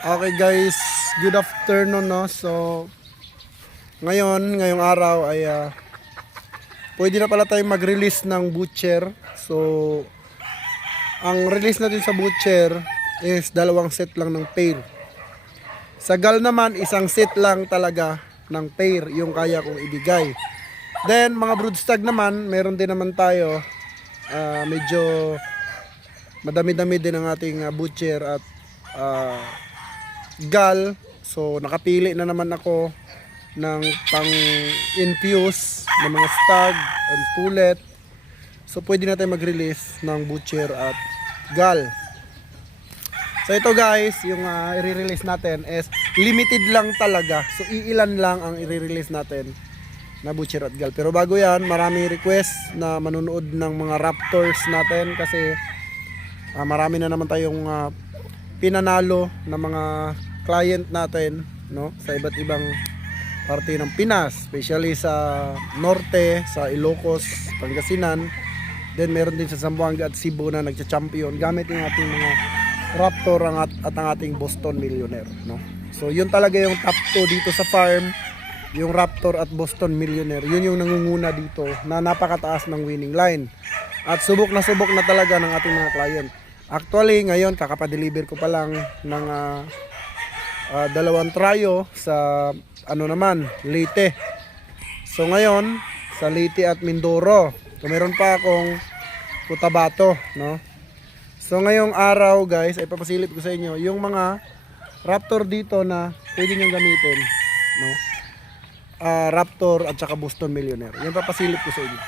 Okay guys, good afternoon no. So ngayong araw ay pwede na pala tayong mag-release ng butcher. So ang release natin sa butcher is dalawang set lang ng pair. Sa gal naman isang set lang talaga ng pair yung kaya kong ibigay. Then mga broodstag naman, meron din naman tayo medyo madami-dami din ang ating butcher at gal. So nakapili na naman ako ng pang infuse ng mga stag and pullet. So pwede na tayo mag-release ng butcher at gal. So ito guys, yung i-release natin is limited lang talaga. So iilan lang ang i-release natin na butcher at gal. Pero bago yan, maraming request na manonood ng mga raptors natin kasi marami na naman tayong pinanalo na mga client natin, no, sa iba't ibang parte ng Pinas, especially sa Norte, sa Ilocos, Pangasinan. Then meron din sa Zamboanga at Cebu na nagcha-champion gamit yung ating mga Raptor at ang ating Boston Millionaire, no. So yun talaga yung top 2 dito sa farm, yung Raptor at Boston Millionaire. Yun yung nangunguna dito na napakataas ng winning line. At subok na talaga ng ating mga client. Actually ngayon kakapa-deliver ko pa lang ng dalawang tryo sa Leyte. So ngayon sa Leyte at Mindoro. So meron pa akong Cotabato, no. So ngayong araw guys ay papasilip ko sa inyo yung mga Raptor dito na pwede nyo gamitin, no. Raptor at saka Boston Millionaire. Yung papasilip ko sa inyo.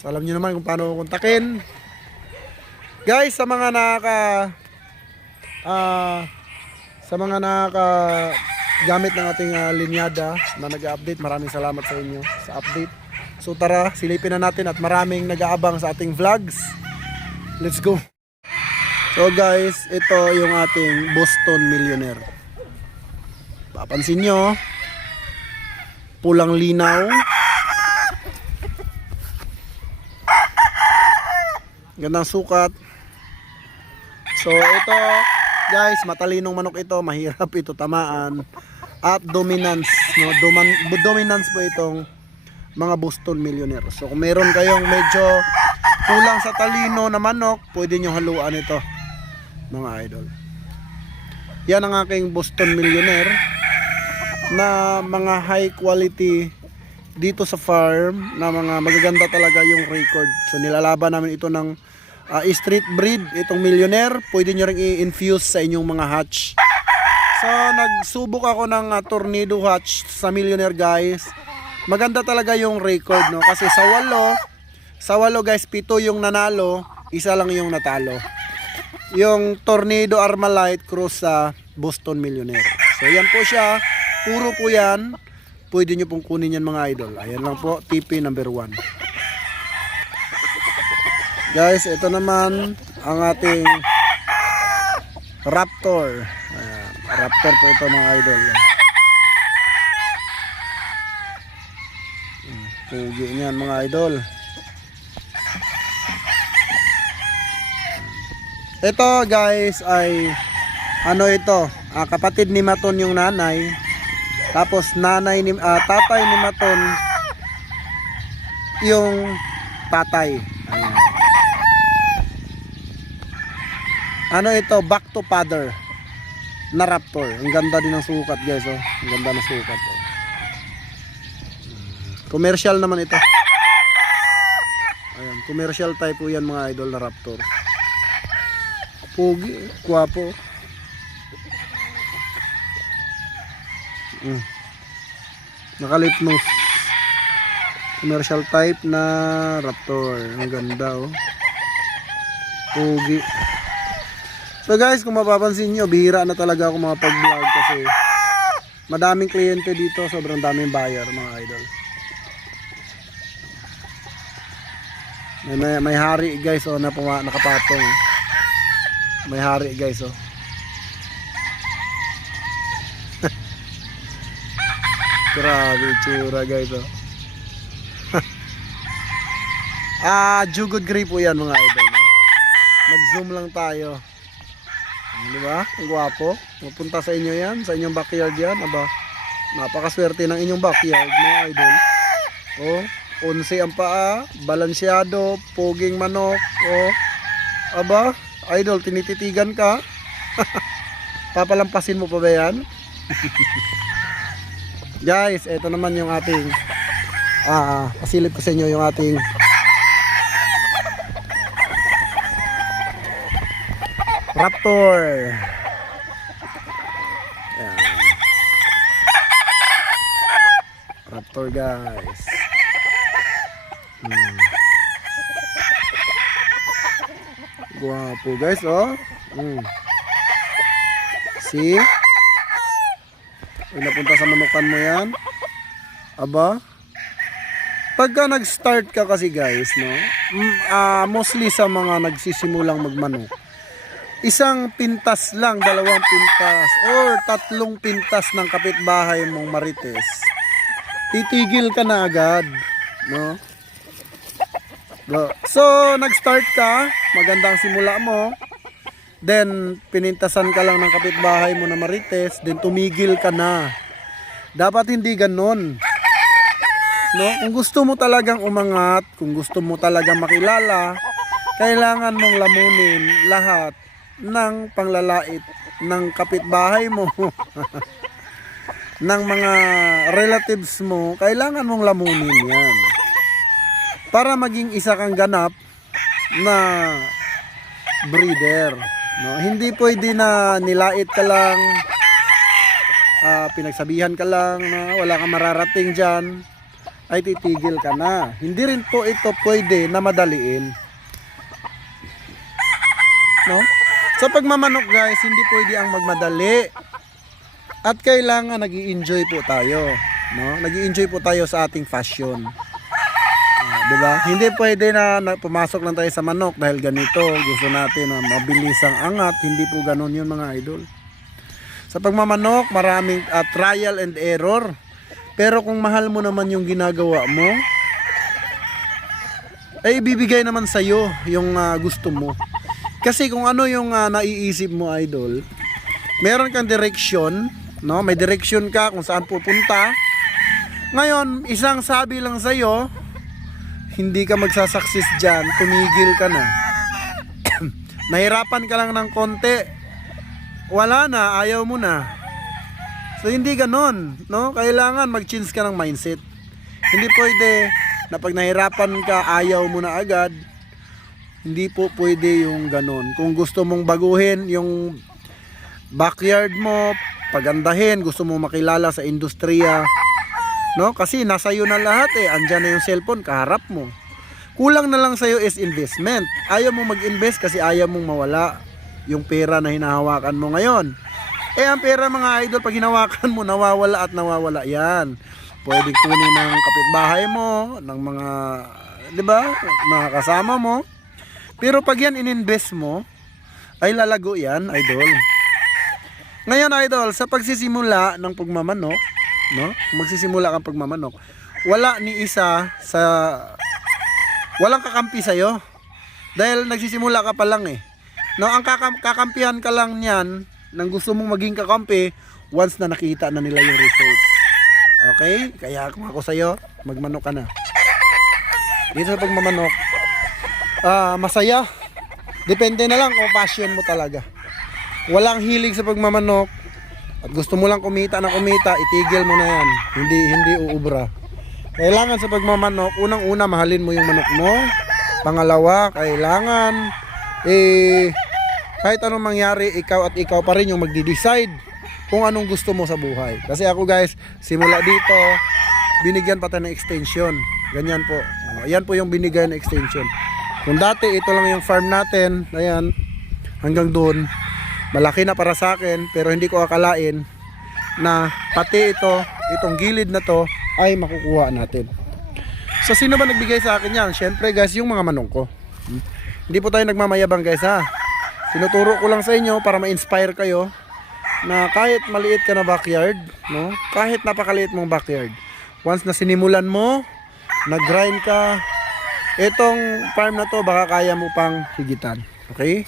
So alam niyo naman kung paano kontakin. Guys, sa mga gamit ng ating linyada na nag-update, maraming salamat sa inyo sa update. So tara, silipin na natin at maraming nag-aabang sa ating vlogs. Let's go. So guys, ito yung ating Boston Millionaire. Papansin nyo, pulang linaw. Gandang sukat. So ito guys, matalinong manok ito, mahirap ito tamaan. At dominance, no? Dominance po itong mga Boston Millionaire. So kung meron kayong medyo kulang sa talino na manok, pwede nyo haluan ito, mga idol. Yan ang aking Boston Millionaire na mga high quality dito sa farm, na mga magaganda talaga yung record. So nilalaban namin ito ng street breed, itong Millionaire. Pwede nyo rin i-infuse sa inyong mga hatch. So nagsubok ako ng tornado hatch sa Millionaire guys. Maganda talaga yung record, no, kasi sa walo guys, 7 yung nanalo, 1 lang yung natalo. Yung Tornado Armalite cross sa Boston Millionaire. So yan po siya, puro po yan. Pwede nyo pong kunin yan mga idol. Ayan lang po, TP number 1. Guys, ito naman ang ating Raptor. Ayan, Raptor po ito mga idol. Pugi niyan mga idol. Ito guys ay ito, kapatid ni Maton yung nanay. Tapos tatay ni Maton yung tatay. Ayan. Ito, back to father na Raptor. Ang ganda din ng sukat guys, oh. Ang ganda ng sukat, oh. Commercial naman ito. Ayan, commercial type po yan mga idol na Raptor. Pogi, guwapo. Nakalip nose. Commercial type na Raptor. Ang ganda, oh. Pogi. So guys, kung mapapansin nyo, bihira na talaga ako makapag-vlog kasi madaming kliyente dito, sobrang daming buyer mga idol. May hari guys, oh, na nakapatong. May hari guys, oh. Grabe itsura guys, oh. Jugod gray po yan mga idol, no? Nag zoom lang tayo. Di ba? Ang gwapo. Mapunta sa inyo yan, sa inyong backyard yan. Aba, napakaswerte ng inyong backyard, mga idol. Oh, 11 ang paa, balansyado, poging manok. Oh, aba, idol, tinititigan ka. Papalampasin mo pa ba yan? Guys, ito naman yung ating pasilip ko sa inyo yung ating Raptor. Ayan. Raptor, guys. Guwapo, guys, oh. See? Pag napunta sa manukan mo yan, aba, pagka nag-start ka kasi, guys, no, mostly sa mga nagsisimulang magmanok, isang pintas lang, 2 pintas or 3 pintas ng kapitbahay mong marites, titigil ka na agad, no? So nag-start ka, magandang simula mo, then pinintasan ka lang ng kapitbahay mo na marites, then tumigil ka na. Dapat hindi ganon, no? Kung gusto mo talagang umangat, kung gusto mo talagang makilala, kailangan mong lamunin lahat ng panglalait ng kapitbahay mo. Ng mga relatives mo, kailangan mong lamunin yan para maging isa kang ganap na breeder, no? Hindi pwede na nilait ka lang, pinagsabihan ka lang na wala kang mararating dyan, ay titigil ka na. Hindi rin po ito pwede na madaliin, no? Sa pagmamanok, guys, hindi pwede ang magmadali. At kailangan nag-i-enjoy po tayo, no? Nag-i-enjoy po tayo sa ating fashion. 'Di ba? Hindi pwede na pumasok lang tayo sa manok dahil ganito, gusto natin na mabilis ang angat. Hindi po ganoon 'yun, mga idol. Sa pagmamanok, maraming trial and error. Pero kung mahal mo naman yung ginagawa mo, ay ibibigay naman sa iyo yung gusto mo. Kasi kung ano yung naiisip mo, idol, meron kang direction, no? May direction ka kung saan pupunta. Ngayon, isang sabi lang sa iyo, hindi ka magsasucceed diyan, tumigil ka na. Nahirapan ka lang ng konti, wala na, ayaw mo na. So hindi ganon, no? Kailangan mag-change ka ng mindset. Hindi pwede na pag nahirapan ka, ayaw mo na agad. Hindi po pwede yung ganon. Kung gusto mong baguhin yung backyard mo, pagandahin, gusto mong makilala sa industriya, no? Kasi nasa iyo na lahat eh. Andyan na yung cellphone, kaharap mo. Kulang na lang sa iyo is investment. Ayaw mo mag-invest kasi ayaw mong mawala yung pera na hinahawakan mo ngayon. Eh ang pera, mga idol, pag hinawakan mo, nawawala at nawawala yan. Pwede kunin ng kapitbahay mo, ng mga, di ba, mga kasama mo. Pero pag yan ininvest mo, ay lalago yan, idol. Ngayon, idol, sa pagsisimula ng pagmamanok, no? Magsisimula kang pagmamanok, wala ni isa sa walang kakampi sa iyo. Dahil nagsisimula ka pa lang eh. No, ang kakampihan ka lang niyan nang gusto mong maging kakampi once na nakita na nila yung result. Okay? Kaya kung ako sa iyo, magmanok ka na. Dito sa pagmamanok, masaya. Depende na lang kung passion mo talaga. Walang hilig sa pagmamanok at gusto mo lang kumita na kumita, itigil mo na yan. Hindi uubra. Kailangan sa pagmamanok, unang-una mahalin mo yung manok mo. Pangalawa, kailangan kahit anong mangyari, ikaw at ikaw pa rin yung magdi-decide kung anong gusto mo sa buhay. Kasi ako, guys, simula dito, binigyan pa tayo ng extension. Ganyan po. Ayan po yung binigay na extension. Kung dati ito lang yung farm natin, ayan, hanggang doon, malaki na para sa akin, pero hindi ko akalain na pati itong gilid na to ay makukuha natin. So sino ba nagbigay sa akin yan? Syempre, guys, yung mga manok ko. Hindi po tayo nagmamayabang, guys, ha. Tinuturo ko lang sa inyo para ma-inspire kayo na kahit maliit ka na backyard, no? Kahit napakaliit mong backyard, once na sinimulan mo, nag-grind ka, itong farm na to baka kaya mo pang higitan. Okay?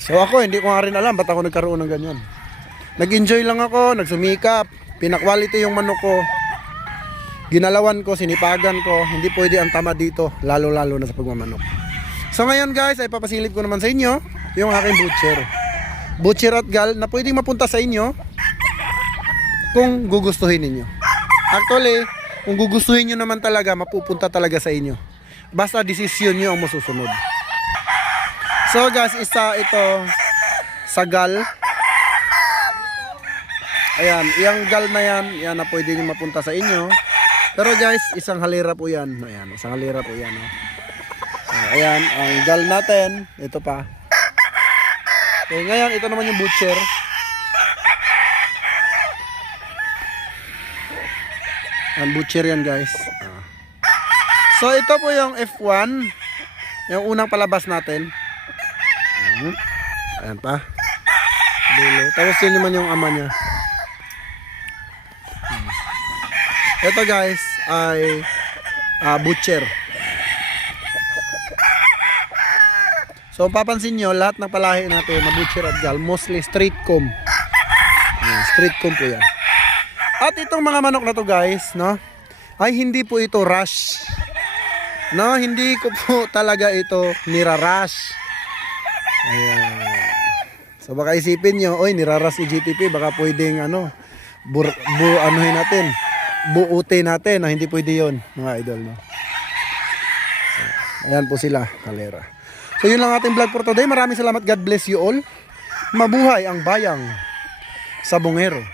So ako, hindi ko nga rin alam ba't ako nagkaroon ng ganyan. Nag-enjoy lang ako, nagsumikap, pinakwality yung manok ko. Ginalawan ko, sinipagan ko, hindi pwede ang tama dito, lalo-lalo na sa pagmamanok. So ngayon guys, ay papasilip ko naman sa inyo yung aking butcher. Butcher at gal na pwedeng mapunta sa inyo kung gugustuhin ninyo. Actually, kung gugustuhin nyo naman talaga, mapupunta talaga sa inyo. Basta desisyon nyo ang masusunod. So guys, isa ito sa gal. Ayan, yung gal na yan na pwede nyo mapunta sa inyo. Pero guys, isang halira po yan. Ayan, isang halira po yan. Ayan, ang gal natin. Ito pa. Okay, ngayon, ito naman yung butcher. Ang butcher yan guys. So ito po yung F1. Yung unang palabas natin. Ayan pa. Dulo. Tapos yun naman yung ama niya. Ito guys ay butcher. So papansin nyo, lahat ng palahi natin na butcher at gal, mostly straight comb. Straight comb po yan. At itong mga manok na to guys, no, ay hindi po ito rush. No, hindi ko po talaga ito nirarush. Ayan. So baka isipin nyo, oy, nirarush si GTP, baka pwedeng anuhin natin, buutin natin, na hindi pwede yon mga idol, no. So, ayan po sila, kalera. So yun lang ating vlog for today. Maraming salamat. God bless you all. Mabuhay ang bayang Sabongero.